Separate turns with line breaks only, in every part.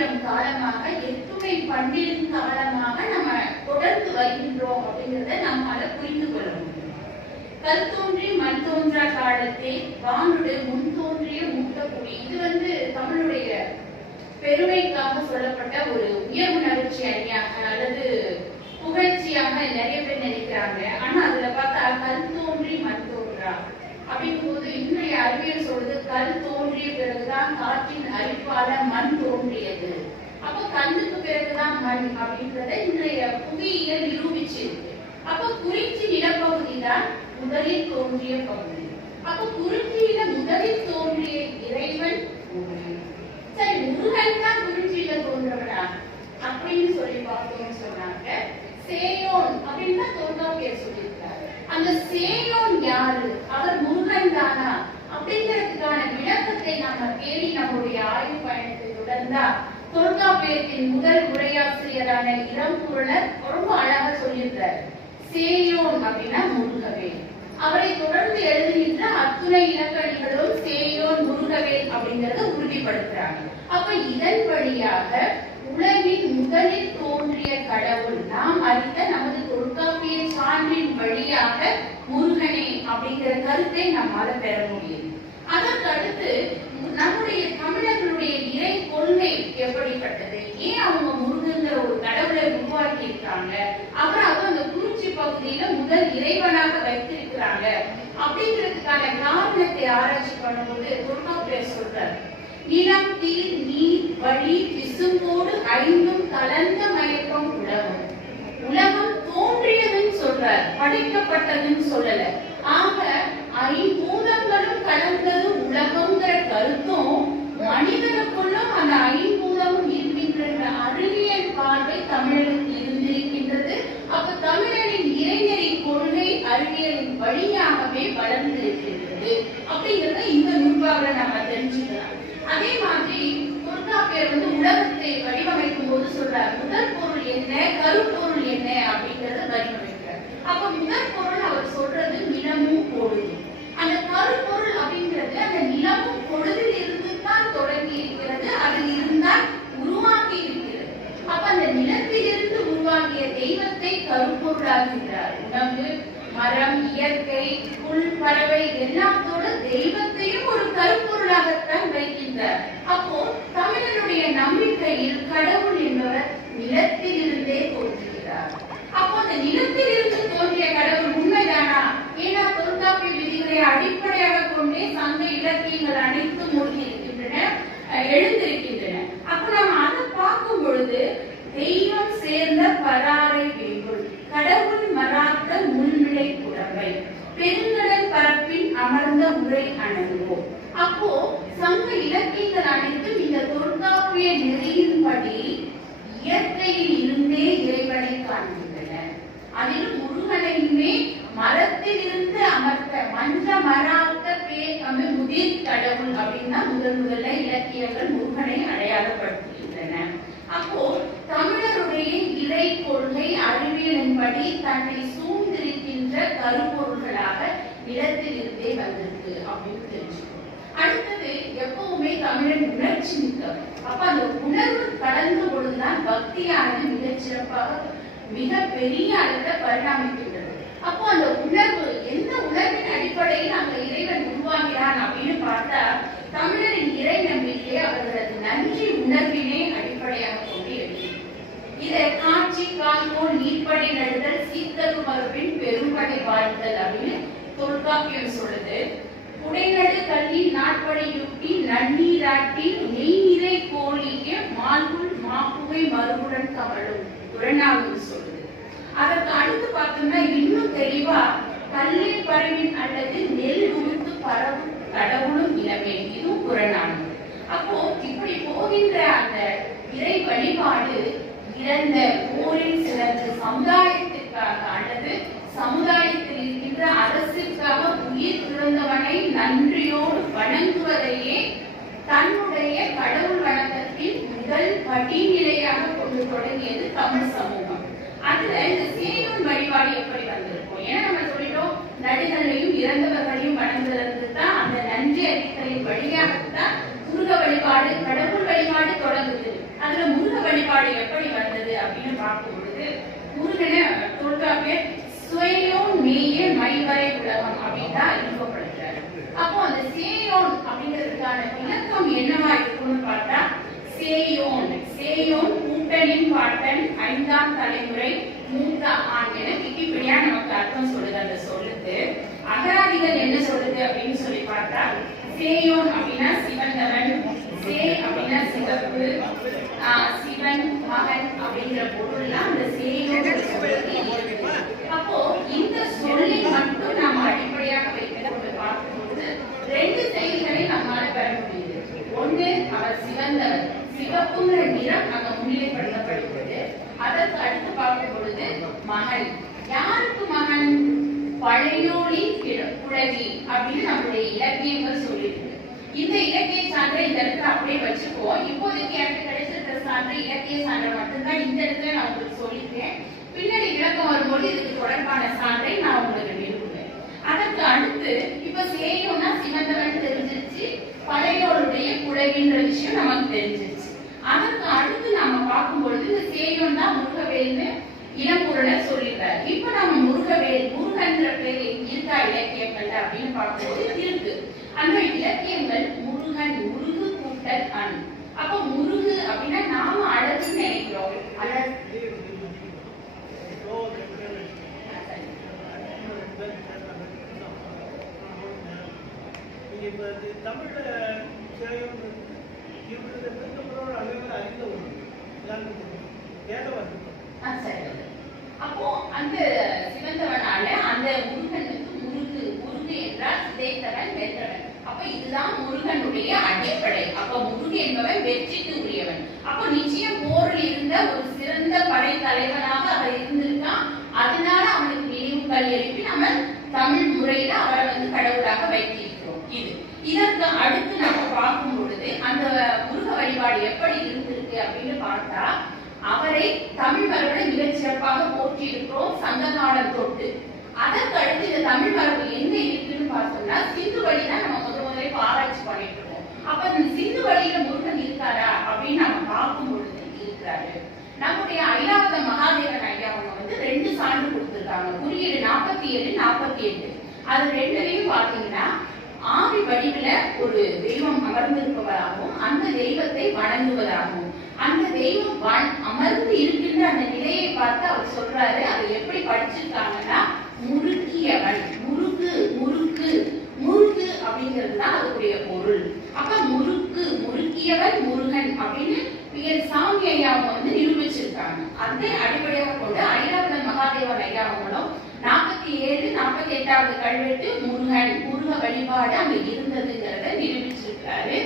ஆயிரம் காலமாக நம்ம தொடர்ந்து வருகின்றோம் அப்படிங்கிறத நம்மால புரிந்து கொள்ள முடியும். கல் தோன்றி மண் தோன்றா காலத்தை வானுடைய முன் தோன்றிய மூட்டக்குடி இது வந்து தமிழுடைய பெருமைக்காக சொல்லப்பட்ட ஒரு உயர்வு நகர்ச்சி அணியாக அல்லது புகழ்ச்சியாக நிறைய பேர் நினைக்கிறாங்க. ஆனா அதுல பார்த்தா கல் தோன்றி மண் தோன்றா அப்படிங்கும்போது இன்றைய அறிவியல் சொல்றது கல் தோன்றிய பிறகுதான் காற்றின் அரிப்பால மண் தோன்றியது. அப்ப கல்லுக்கு பிறகுதான் மண் அப்படின்றத இன்றைய புவியியல் நிரூபிச்சிருக்கு. அப்ப குறிச்சி நிலப்பகுதி தான் முதலில் தோன்றிய பகுதி. அப்ப குறிச்சியில முதலில் தோன்றிய இறைவன் சரி முருகன் தான் குறிச்சியில தோன்றவரா? அப்படின்னு சொல்லி பார்த்தோம்னு சொன்னாங்க. சேயோன் அப்படின்னு தான் தோன்றா பேர் சொல்லி அந்த சேயோன் யாரு? அவர் முருகன் தானா அப்படிங்கிறதுக்கான விளக்கத்தை நாம தேடி நம்முடைய ஆய்வு பயணத்தை தொடர்ந்தா தொல்காப்பியத்தின் முதல் உரையாசிரியரான இளம்புரளர் ரொம்ப அழகா சொல்லியிருக்காரு சேயோன் அப்படின்னா முருகவேல் அவரை தொடர்ந்து எழுதுகின்ற அத்துணை இலக்கணிகளும் சேயோன் முருகவேல் அப்படிங்கறத உறுதிப்படுத்துறாங்க. அப்ப இதன் வழியாக உலகின் முதலில் தோன்றிய கடவுள் நாம் அறிந்த நமது தொல்காப்பிய சான்றின் வழியாக முருகனே அப்படிங்கிற கருத்தை நம்மால பெற முடியும். அதற்கடுத்து நம்முடைய தமிழர்களுடைய இறை கொள்கை எப்படிப்பட்டது? ஏன் அவங்க முருகங்கிற ஒரு கடவுளை உருவாக்கி இருக்காங்க அப்புறம் அவங்க அந்த குறிச்சி பகுதியில முதல் இறைவனாக வைத்திருக்கிறாங்க. அப்படிங்கிறதுக்கான காரணத்தை ஆராய்ச்சி பண்ணும்போது தொல்காப்பியர் சொல்றாரு நிலம் தீர் நீர் வழி விசும்போடு ஐந்தும் கலந்த மயக்கம் உலகம். உலகம் தோன்றியதுன்னு சொல்றார் படைக்கப்பட்டதுன்னு சொல்லல. ஆக ஐம்பூதங்களும் கலந்தது உலகம்ங்கிற கருத்தும் மனிதனுக்குள்ளும் அந்த ஐம்பூதமும் இருக்கின்ற அறிவியல் பார்வை தமிழனுக்கு இருந்திருக்கின்றது. அப்ப தமிழனின் இறைநெறி கொள்கை அறிவியலின் வழியாகவே வளர்ந்திருக்கின்றது. அப்படிங்கிறத இந்த நூற்பாவில நம்ம தெரிஞ்சுக்கலாம் அதே மாதிரி தொல்காப்பியர் வந்து உலகத்தை வடிவமைக்கும் போது சொல்றாரு முதல் பொருள் என்ன? கருப்பொருள் என்ன? அப்படிங்கறத வடிவமைக்கிறார் அப்ப முதல் பொருள் அவர் சொல்றது நிலமும் பொழுது அந்த கருப்பொருள் அப்படிங்கிறது அந்த நிலமும் பொழுதில் இருந்து தான் தொடங்கி இருக்கிறது. அதில் இருந்தால் உருவாக்கி இருக்கிறது. அப்ப அந்த நிலத்திலிருந்து உருவாகிய தெய்வத்தை கருப்பொருளாகின்றார் உணவு மரம் இயற்கை புல் பறவை எல்லாத்தோட தெய்வத்தையும் ஒரு கருப்பொருளாகத்தான் வைக்கின்றார். அப்போ நம்பிக்கையில் கடவுள் என்பவர் நிலத்திலிருந்தே தோன்றுகிறார். அப்போ அந்த நிலத்திலிருந்து தோன்றிய கடவுள் உண்மைதானா? ஏன்னா தொல்காப்பிய விதிகளை அடிப்படையாக கொண்டே சங்க இலக்கியங்கள் அனைத்தும் மூழ்கி இருக்கின்றன எழுந்திருக்கின்றன. அப்ப நம்ம அதை பார்க்கும் பொழுது தெய்வம் சேர்ந்த பராரை வேங்குள் கடவுள் மறாத்த முன்னிலை புடவை பெருங்கடல் பரப்பின் அமர்ந்த உரை அணங்குவோம். அப்போ சங்க இலக்கியங்கள் அனைத்தும் இந்த தொல்காப்பிய நெறியின்படி இயற்கையில் இருந்தே இறைவனை காண்கின்றன அதிலும் முருகனையுமே மரத்தில் இருந்து அமர்த்த மஞ்ச மராத்த பே முதிர் கடவுள் அப்படின்னா முதல் முதல்ல இலக்கியங்கள் முருகனை அடையாளப்படுத்துகின்றன. அப்போ தமிழருடைய இறை கொள்கை அறிவியலின்படி தன்னை சூழ்ந்திருக்கின்ற கருப்பொருள்களாக நிலத்தில் இருந்தே வந்திருக்கு அப்படின்னு தெரிஞ்சுக்கணும். அடுத்தது எப்பவுமே தமிழன் உணர்ச்சி மிக்கவர் அப்ப அந்த உணர்வு கலந்த பொழுதுதான் பக்தியானது மிகச் சிறப்பாக மிக பெரிய அளவில் பரிணாமிக்கின்றது. அப்போ அந்த உணர்வு எந்த உணர்வின் அடிப்படையில் அங்க இறைவன் உருவாகிறான் அப்படின்னு பார்த்தா தமிழரின் இறை நம்பிக்கையை அவர்களது நன்றி உணர்வினை அடிப்படையாக கொண்டு இதை காட்சி காண்போல் நீர்ப்படை நடுதல் சீத்தரு மரபின் பெரும்படை வாழ்த்தல் அப்படின்னு தொல்காப்பியம் சொல்லுது. புடைநடு கல்வி நாட்படையூட்டி நன்னீராட்டி நெய்நிறை கோழிக்க மால்குள் மாப்புகை மறுபுடன் கமலும் புறநானூறு சொல்லுது அதற்கு அடுத்து பார்த்தோம்னா இன்னும் தெளிவா கல்லில் பறவின் அல்லது நெல் உடுத்து பரவும் கடவுளும் இளமே. இதுவும் புறநானூறு. அப்போ இப்படி போகின்ற அந்த இறை வழிபாடு இறந்த போரில் சிறந்த சமுதாயத்திற்காக அல்லது சமுதாயத்தில் இருக்கின்ற அரசிற்காக உயிர் சிறந்தவனை நன்றியோடு வணங்குவதையே தன்னுடைய கடவுள் வணக்கத்தில் முதல் படிநிலையாக கொண்டு தொடங்கியது தமிழ் சமூகம். அதுல இந்த சேவன் வழிபாடு எப்படி வந்திருக்கும்? ஏன்னா நம்ம சொல்லிட்டோம் நடிகர்களையும் இறந்தவர்களையும் வணங்குறது தான் அந்த நன்றி அறிக்கையின் வழியாக தான் முருக வழிபாடு கடவுள் வழிபாடு தொடங்குது. அதுல முருக வழிபாடு எப்படி வந்தது அப்படின்னு பார்க்கும் பொழுது முருகனை தொல்காப்பிய சுவையோன் மேய மைவரை உலகம் அப்படின்னு தான் அப்போ அந்த சேயோன் அப்படிங்கிறதுக்கான விளக்கம் என்னவா இருக்கும்னு பார்த்தா சேயோன். சேயோன் கூட்டலின் பாட்டன் ஐந்தாம் தலைமுறை மூத்த ஆண் என விக்கிபீடியா நமக்கு அர்த்தம் சொல்லுது அந்த சொல்லுக்கு. அகராதிகள் என்ன சொல்லுது அப்படின்னு சொல்லி பார்த்தா சேயோன் அப்படின்னா சிவந்தவன் சே அப்படின்னா சிவப்பு சிவன் மகன் அப்படிங்கிற பொருள்லாம் அந்த சேயோன் அப்ப இந்த சொல்லை மட்டும் நாம் அடிப்படையாக வைத்துக்கொண்டு பார்க்கும்போது ரெண்டு செய்திகளை நம்மால பெற முடியுது. ஒண்ணு அவர் சிவந்தவர் சிவப்புங்கிற நிறம் அங்க முன்னிலைப்படுத்தப்படுகிறது அதற்கு அடுத்து பார்க்கும் பொழுது மகன் யாருக்கு மகன் பழையோடி குழவி அப்படின்னு நம்முடைய இலக்கியங்கள் சொல்லியிருக்கு. இந்த இலக்கிய சான்றை இந்த இடத்துல அப்படியே வச்சுக்குவோம். இப்போதைக்கு எனக்கு கிடைச்சிருக்கிற சான்று இலக்கிய சான்று மட்டும்தான் இந்த இடத்துல நான் உங்களுக்கு சொல்லியிருக்கேன். பின்னாடி விளக்கம் வரும்போது இதுக்கு தொடர்பான சான்றை நான் உங்களுக்கு அதற்கு அடுத்து இப்ப சேயோனா சிவந்தவன் தெரிஞ்சிருச்சு பழையோருடைய குழவின்ற விஷயம் நமக்கு தெரிஞ்சிருச்சு. அதற்கு அடுத்து நாம பார்க்கும் பொழுது இந்த சேயோன் தான் முருகவேல்னு இளம்பொருளை சொல்லிடுறாரு இப்ப நம்ம முருகவேல் முருகன்ற பேர் இருக்கா இலக்கியங்கள் அப்படின்னு பார்க்கும்போது இருக்கு. அந்த இலக்கியங்கள் முருகன் முருகு கூட்டல் அன் அப்ப முருகு அப்படின்னா நாம அழகுன்னு நினைக்கிறோம். அழகு.
இப்போ இது தமிழ்ல இருக்கிறது பெருந்தவரோட அனைவரும் அறிந்த ஒரு எல்லாருக்கும் தெரியும் வேதவாசி
ஆ, சரி. அப்போ அந்த சிவந்தவனால அந்த முருகனுக்கு முருகு முருகு என்றால் சிதைத்தவன் வென்றவன் அப்ப இதுதான் முருகனுடைய அடிப்படை அப்ப முருகு என்பவன் வெற்றிக்கு உரியவன் அப்போ நிச்சயம் போரில் இருந்த ஒரு சிறந்த படை தலைவனாக அவர் இருந்திருக்கான் அதனால அவனுக்கு நினைவுகள் எழுப்பி நம்ம தமிழ் முறையில அவரை வந்து கடவுளாக வைத்திருக்கிறோம் இது இதற்கு அடுத்து நம்ம பார்க்கும் பொழுது அந்த முருக வழிபாடு எப்படி இருந்திருக்கு அப்படின்னு பார்த்தா அவரை தமிழ் மரபுல மிகச் சிறப்பாக போற்றி இருக்கிறோம் சங்க தொட்டு. அதற்கு அடுத்து இந்த தமிழ் மரபு எங்க இருக்குன்னு பார்த்தோம்னா சிந்து வழி தான் நம்ம முதல் முதலே ஆராய்ச்சி பண்ணிட்டு இருக்கோம். அப்ப இந்த சிந்து வழியில முருகன் இருக்காரா அப்படின்னு நம்ம பார்க்கும் பொழுது இருக்கிறாரு. நம்முடைய ஐராவத மகாதேவன் ஐயா அவங்க வந்து ரெண்டு சான்று கொடுத்திருக்காங்க. குறியீடு நாற்பத்தி ஏழு நாற்பத்தி எட்டு. அது ரெண்டுலையும் பாத்தீங்கன்னா ஆவி வடிவில ஒரு தெய்வம் அமர்ந்திருப்பவராகவும் அந்த தெய்வத்தை வணங்குவதாகவும். அந்த தெய்வம் அமர்ந்து இருக்கின்ற அந்த நிலையை பார்த்து அவர் சொல்றாரு அதை எப்படி படிச்சிருக்காங்கன்னா முறுக்கியவன் முறுக்கு முறுக்கு. முறுக்கு அப்படிங்கிறது தான் அதுக்குரிய பொருள். அப்ப முறுக்கு முறுக்கியவன் முருகன் அப்படின்னு பிஎன் சாமி ஐயாவும் வந்து நிரூபிச்சிருக்காங்க. அதை அடிப்படையாக கொண்டு ஐராவதன் மகாதேவன் ஐயாவங்களும் நாற்பத்தி ஏழு நாற்பத்தி எட்டாவது கல்வெட்டு முருகன் முருக வழிபாடு அங்க இருந்ததுங்க நிரூபிச்சிருக்காரு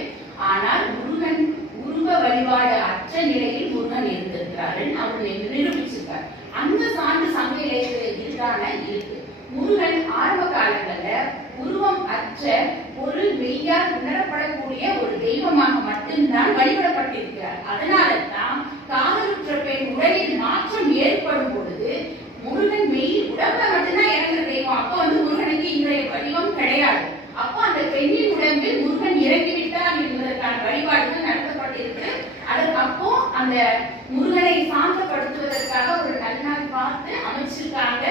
ஆனால் முருகன் உருவ வழிபாடு அற்ற நிலையில் முருகன் இருந்திருக்கிறாரு அவர் நி- நிரூபிச்சிருக்காரு அந்த சான்று சங்க இலக்கியத்தில் இருக்கான இருக்கு முருகன் ஆரம்ப காலங்கள்ல உருவம் அற்ற ஒரு மெய்யால் உணரப்படக்கூடிய ஒரு தெய்வமாக மட்டும்தான் வழிபடப்பட்டிருக்கிறார் அதனால தான் காதலுற்ற பெண் உடலில் மாற்றம் ஏற்படும் பொழுது முருகன் மெய் உடம்புல மட்டும்தான் இறங்குற தெய்வம் அப்ப வந்து முருகனுக்கு இன்றைய வடிவம் கிடையாது அப்போ அந்த பெண்ணின் உடம்பில் முருகன் இறங்கிவிட்டார் என்பதற்கான வழிபாடுகள் நடத்தப்பட்டிருக்கு அதற்கு அப்போ அந்த முருகனை சாந்தப்படுத்துவதற்காக ஒரு நன்னாள் பார்த்து அமைச்சிருக்காங்க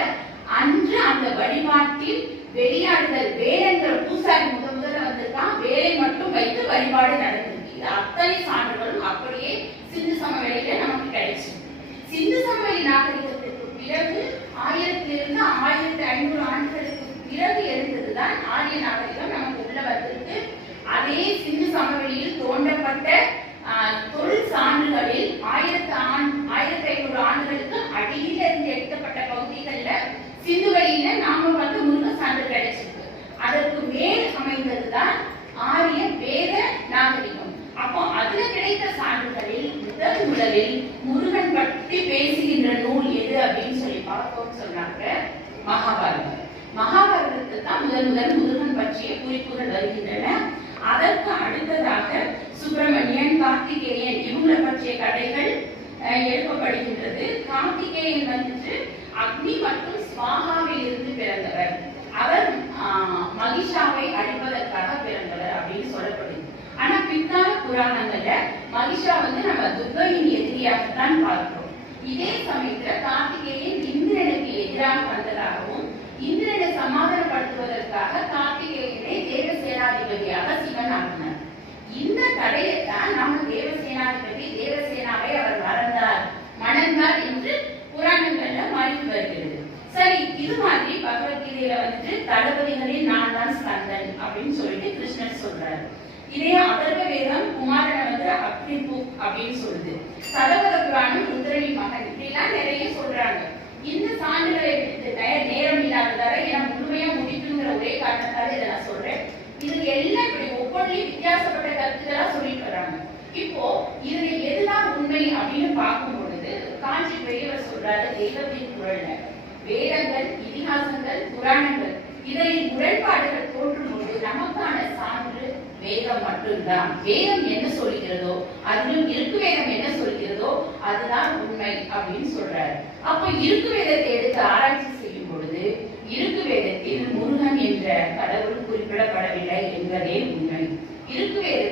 அன்று அந்த வழிபாட்டில் வெளியாடுதல் வேலென்ற பூசாரி முத முதல்ல வந்திருக்கான் வேலை மட்டும் வைத்து வழிபாடு நடந்திருக்கு இது அத்தனை சான்றுகளும் அப்படியே சிந்து சமவெளியில நமக்கு கிடைச்சிருக்கு சிந்து சமவெளி நாகரிகத்திற்கு பிறகு ஆயிரத்திலிருந்து ஆயிரத்தி ஐநூறு ஆண்டுகளுக்கு பிறகு எழுந்ததுதான் ஆரிய நாகரிகம் நமக்கு உள்ள வந்திருக்கு அதே சிந்து சமவெளியில் தோண்டப்பட்ட ஆஹ், தொல் சான்றுகளில் ஆயிரத்து ஆண் ஆயிரத்தி ஐநூறு ஆண்டுகளுக்கு அடியில இருந்து எடுக்கப்பட்ட பகுதிகள்ல சிந்து வெளியில நாம வந்து முருக சான்று கிடைச்சிருக்கு அதற்கு மேல் அமைந்ததுதான் ஆரிய வேத நாகரிகம் அப்போ அதுல கிடைத்த சான்றுகளில் முதல் முதலில் முருகன் பற்றி பேசுகின்ற நூல் எது அப்படின்னு சொல்லி பார்த்தோம்னு சொன்னாங்க மகாபாரதம் மகாபாரதத்தை தான் முதல் முருகன் பற்றிய குறிப்புகள் வருகின்றன. அதற்கு அடுத்ததாக சுப்பிரமணியன் கார்த்திகேயன் இவங்களை பற்றிய கதைகள் எழுப்பப்படுகின்றது. கார்த்திகேயன் வந்துட்டு அக்னி மற்றும் ஸ்வாகாவில் இருந்து பிறந்தவர். அவர் மகிஷாவை அழிப்பதற்காக பிறந்தவர் அப்படின்னு சொல்லப்படுது. ஆனா பிற்கால புராணங்கள்ல மகிஷா வந்து நம்ம துர்கையின் எதிரியாகத்தான் பார்க்கிறோம். இதே சமயத்துல கார்த்திகேயன் இந்திரனுக்கு எதிராக வந்ததாகவும் இந்திரனை சமாதான சமாதானப்படுத்துவதற்காக கார்த்திகேயனை தேவசேனாதிபதியாக சிவன் ஆகினார் இந்த தடையைத்தான் நம்ம தேவசேனாதிபதி தேவசேனாவை அவர் மறந்தார். மணந்தார் என்று புராணங்கள்ல மறைந்து வருகிறது. சரி இது மாதிரி பகவத்கீதையில வந்துட்டு தளபதிகளில் நான் தான் ஸ்கந்தன் அப்படின்னு சொல்லிட்டு கிருஷ்ணன் சொல்றாரு. இதே அதர்வ வேதம் குமாரனை வந்து அக்னிபு அப்படின்னு சொல்லுது. சதவர புராணம் ருத்ரனி மகன். இப்படிலாம் நிறைய சொல்றாங்க. இந்த சான்றுகளை காரணத்தால இதை நான் சொல்றேன். இது எல்லாம் இப்படி ஒவ்வொன்றையும் வித்தியாசப்பட்ட கருத்துக்களா சொல்லிட்டு வர்றாங்க. இப்போ இதுல எதுதான் உண்மை அப்படின்னு பார்க்கும் பொழுது காஞ்சி பெரியவர் சொல்றாரு தெய்வத்தின் குரல்ல. வேதங்கள் இதிகாசங்கள் புராணங்கள் இதில் முரண்பாடுகள் தோன்றும் நமக்கான சான்று வேதம் மட்டும்தான். வேதம் என்ன சொல்கிறதோ அதிலும் இருக்கு வேதம் என்ன சொல்கிறதோ அதுதான் உண்மை அப்படின்னு சொல்றாரு. அப்ப இருக்கு வேதத்தை எடுத்து ஆராய்ச்சி செய்யும் பொழுது இருக்கு வேதம் குறிப்பிடப்படவில்லை என்பதே உண்மை. இருக்கு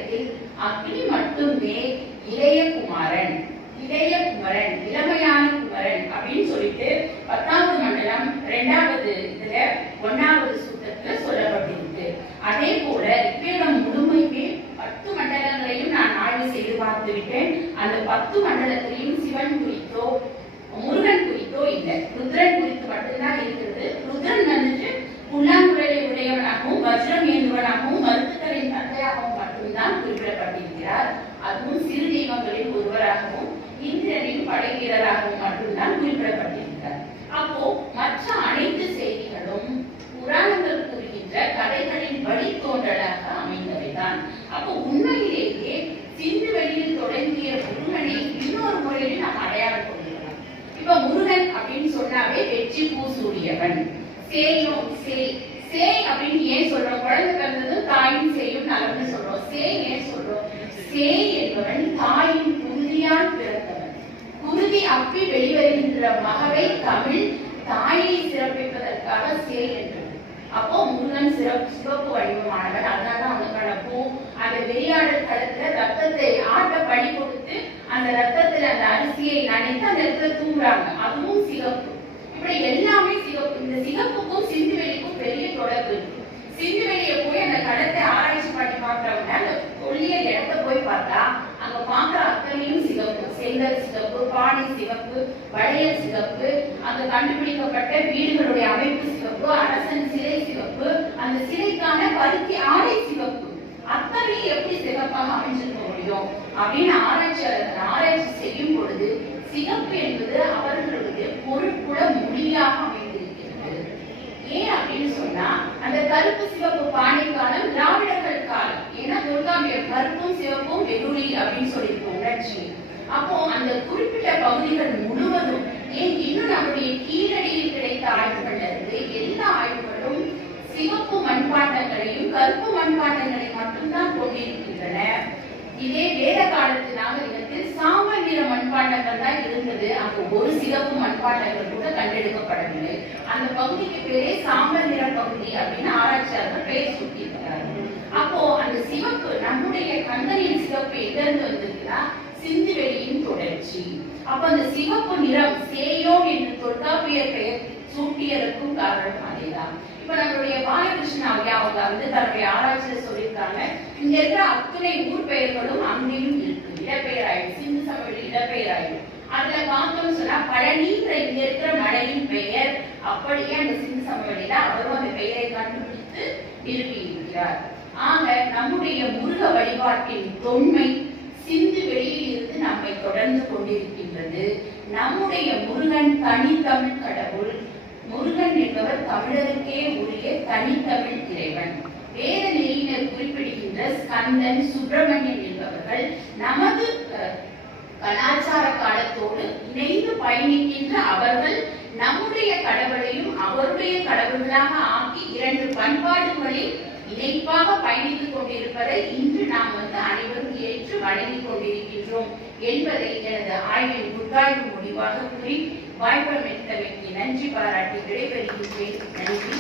சேயும் சேய் சேய். அப்படின்னு ஏன் சொல்றோம்? குழந்தை பிறந்ததும் சேயும் நலம்னு சொல்றோம். சேய் ஏன் சொல்றோம்? சேய் என்பவன் தாயின் குருதியால் பிறந்தவன். குருதி அப்பி வெளிவருகின்ற மகவை தமிழ் தாயை சிறப்பிப்பதற்காக சேய் என்றது அப்போ முருகன் சிறப்பு சிவப்பு வடிவமானவன். அதனால அவனுக்கான பூ அந்த வெறியாடல் களத்துல ரத்தத்தை ஆட்ட பழி கொடுத்து அந்த ரத்தத்துல அந்த அரிசியை நனைத்து அந்த இடத்துல தூங்குறாங்க. அதுவும் சிவப்பு இப்படி எல்லாமே சிவப்பு இந்த சிவப்புக்கும் சிந்துவெளிக்கும் பெரிய தொடர்பு. இருக்கு சிந்துவெளியை போய் அந்த கடத்தை ஆராய்ச்சி பண்ணி பார்க்கறவங்க அந்த ஒளிய இடத்த போய் பார்த்தா அங்க பாக்குற அத்தனையும் சிவப்பு. செங்கல் சிவப்பு பானை சிவப்பு வளையல் சிவப்பு அங்க கண்டுபிடிக்கப்பட்ட வீடுகளுடைய அமைப்பு சிவப்பு அரசன் சிலை சிவப்பு அந்த சிலைக்கான பருத்தி ஆடை சிவப்பு. அத்தனை எப்படி சிறப்பாக அமைஞ்சிருக்க முடியும்? அப்படின்னு ஆராய்ச்சியாளர்கள் ஆராய்ச்சி செய்யும் பொழுது சிகப்பு என்பது அவர்களுடைய பொருட்புல மொழியாக அமைந்திருக்கிறது. ஏன் அப்படின்னு சொன்னா அந்த கருப்பு சிவப்பு பானை காலம் திராவிடர்கள் காலம். ஏன்னா துர்காம்பிய கருப்பும் சிவப்பும் வெகுளி அப்படின்னு சொல்லியிருக்கோம் உணர்ச்சி. அப்போ அந்த குறிப்பிட்ட பகுதிகள் முழுவதும் ஏன் இன்னும் நம்முடைய கீழடியில் கிடைத்த ஆய்வுகள்ல இருந்து எல்லா ஆய்வுகளும் சிவப்பு மண்பாண்டங்களையும் கருப்பு மண்பாண்டங்களையும் மட்டும்தான் கொண்டிருக்கின்றன. இதே வேத காலத்து நாகரிக மண்பாண்டங்கள் தான் இருந்தது. அங்க ஒரு சிவப்பு மண்பாண்டங்கள் கூட கண்டெடுக்கப்படவில்லை. அந்த பகுதிக்கு பேரே சாம்பல் நிற பகுதி அப்படின்னு ஆராய்ச்சியாளர்கள் பெயர் சூட்டியிருக்கிறார்கள். அப்போ அந்த சிவப்பு நம்முடைய கந்தனின் சிவப்பு எங்கிருந்து வந்திருக்குன்னா சிந்துவெளியின் தொடர்ச்சி. அப்ப அந்த சிவப்பு நிறம் சேயோன் என்று தொல்காப்பியர் பெயர் சூட்டியதற்கும் காரணம் அதேதான். இப்ப நம்மளுடைய பாலகிருஷ்ண ஐயா அவங்க வந்து தன்னுடைய ஆராய்ச்சியை சொல்லியிருக்காங்க. இங்க இருக்கிற அத்தனை ஊர் பெயர்களும் அங்கேயும் இருக்கு. இடப்பெயர் ஆய்வு சிந்து சமவெளி இடப்பெயர் ஆய்வு அதுல பார்த்தோம்னு சொன்னா பழனின்ற இங்க இருக்கிற மலையின் பெயர். அப்படியே அந்த சிந்து சமவெளியில அவரும் அந்த பெயரை கண்டுபிடித்து நிறுவி இருக்கிறார் ஆக நம்முடைய முருக வழிபாட்டின் தொன்மை சிந்து வெளியில் இருந்து நம்மை தொடர்ந்து கொண்டிருக்கின்றது. நம்முடைய முருகன் தனித்தமிழ் கடவுள். முருகன் என்பவர் தமிழருக்கே உரிய தனித்தமிழ் இறைவன். வேத நெறியினர் குறிப்பிடுகின்ற ஸ்கந்தன் சுப்பிரமணியன் அவர்கள் நமது கலாச்சார காலத்தோடு இணைந்து பயணிக்கின்ற அவர்கள் நம்முடைய கடவுளையும் அவருடைய கடவுள்களாக ஆக்கி இரண்டு பண்பாடுகளில் இணைப்பாக பயணித்துக் கொண்டிருப்பதை இன்று நாம் வந்து அனைவரும் ஏற்று வழங்கிக் கொண்டிருக்கின்றோம் என்பதை எனது ஆய்வின் உட்காய்வு முடிவாக கூறி வாய்ப்பளித்தமைக்கு நன்றி பாராட்டி விடைபெறுகின்றேன். நன்றி.